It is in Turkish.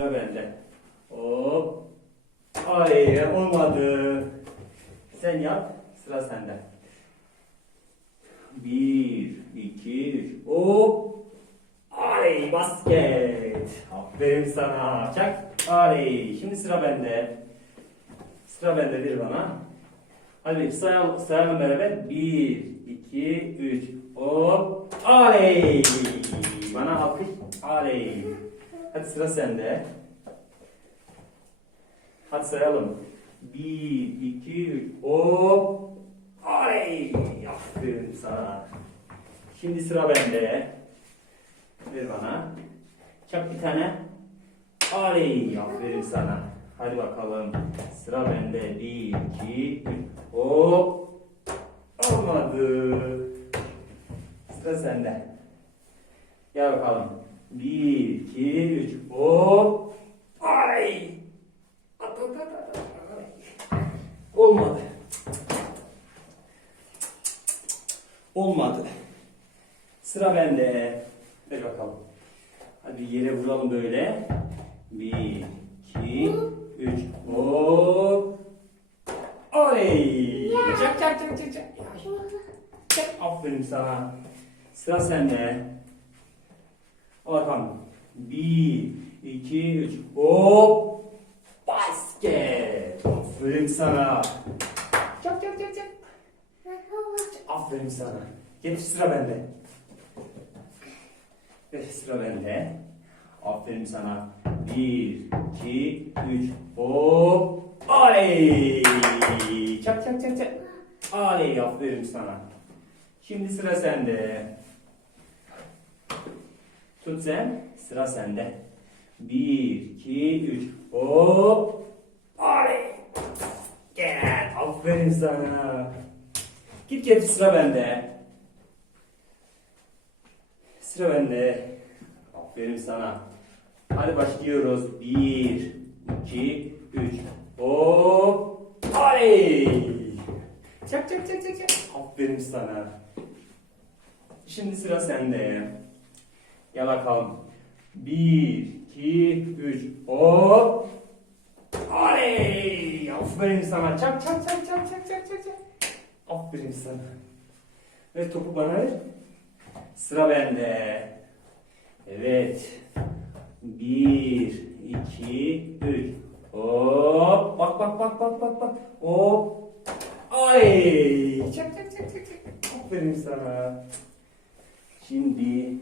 Bende. Hop. Ay olmadı. Sen yap. Sıra sende. Bir, iki, üç. Hop. Ay basket. Aferin sana. Çak. Ay. Şimdi sıra bende. Sıra bende bir bana. Hadi sayalım, sayalım beraber. Bir, iki, üç. Hop. Aley. Bana alkış. Aley. Hadi sıra sende. Hadi sayalım. Bir, iki, üç. Hop. Ay. Aferin sana. Şimdi sıra bende. Ver bana. Çak bir tane. Ay. Aferin sana. Hadi bakalım. Sıra bende. Bir, iki, üç. Hop. Olmadı. Sıra sende. Gel bakalım. Bir, iki, üç. Hop. Ay. Olmadı. Olmadı. Sıra bende. Ver bakalım. Hadi yere vuralım böyle. Bir, iki, üç. Hop. Oley. Çak çak çak çak çak. Çak. Aferin sana. Sıra sende. Bakalım. Bir, iki, üç. Hop. Basket. Aferin sana. Çak çak çak çak. Aferin sana. Geç sıra bende. Geç sıra bende. Aferin sana. Bir, iki, üç. Hop. Oley. Çak çak çak çak. Oley. Aferin sana. Şimdi sıra sende. Tut sen. Sıra sende. Bir, iki, üç. Hop. Oley. Gel. Aferin sana. Git getir sıra bende. Sıra bende. Aferin sana. Hadi başlıyoruz. Bir, iki, üç. Hop. Oley. Çak çak çak çak çak. Aferin sana. Şimdi sıra sende. Gel bakalım. Bir, iki, üç. Hop. Oley. Aferin sana. Çak çak çak çak çak çak çak. Aferin sana. Ve topu bana ver. Sıra bende. Evet. Bir, iki, üç. Hop. Bak bak bak bak bak bak. Hop. Ay. Çak çak çak çak. Aferin sana. Şimdi